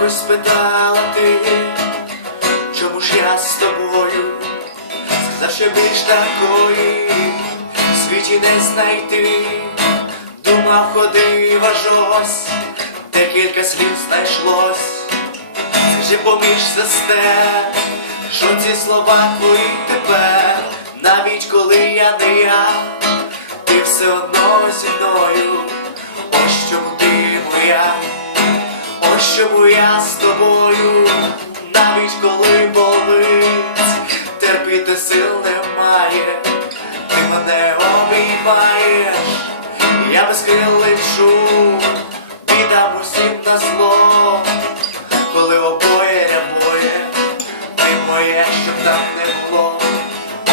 би спитала ти, чому ж я з тобою? Сказав, що більш такої в світі не знайти. Думав, ходив аж ось, декілька слів знайшлось. Скажи поміж сестер, що ці слова твої тепер, навіть коли я не я, ти все одно зі мною, чому я з тобою, навіть коли болить, терпіти сил немає, ти мене обіймаєш, я без крил лечу, віддам усім на зло. Коли обоє рябоє, ти моє, щоб там не було,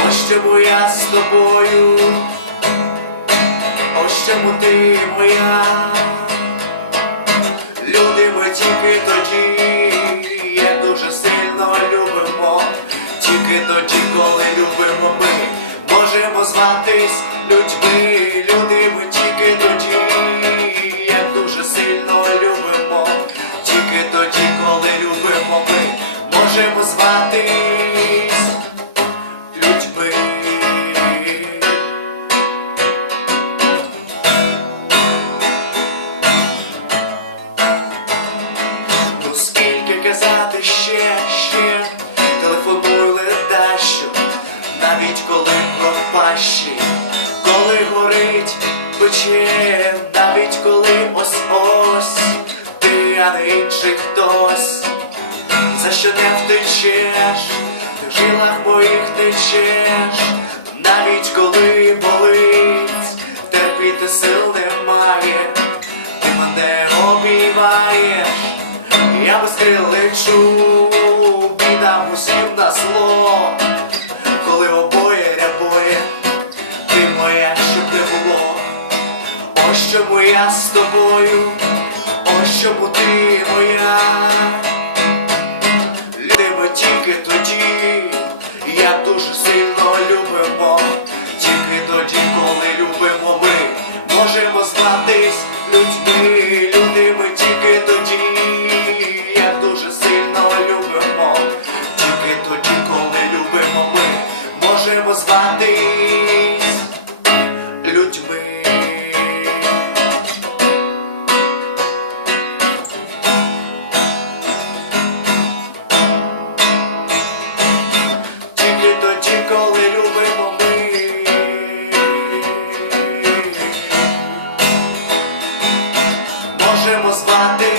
ось чому я з тобою, ось чому ти моя, люди ми тільки тоді, є дуже сильно любимо, тільки тоді, коли любимо ми, можемо зватись людьми, люди ми тільки тоді, як дуже сильно любимо, тільки тоді, коли любимо ми, можемо зватись пече, навіть коли ось ось, ти, а не інший хтось, за що не втечеш, в жилах моїх течеш, навіть коли болить, терпіти сил немає, ти мене обіймаєш. Я без крил лечу, Ось чому я з тобою, ось чому ти моя. можемо спати.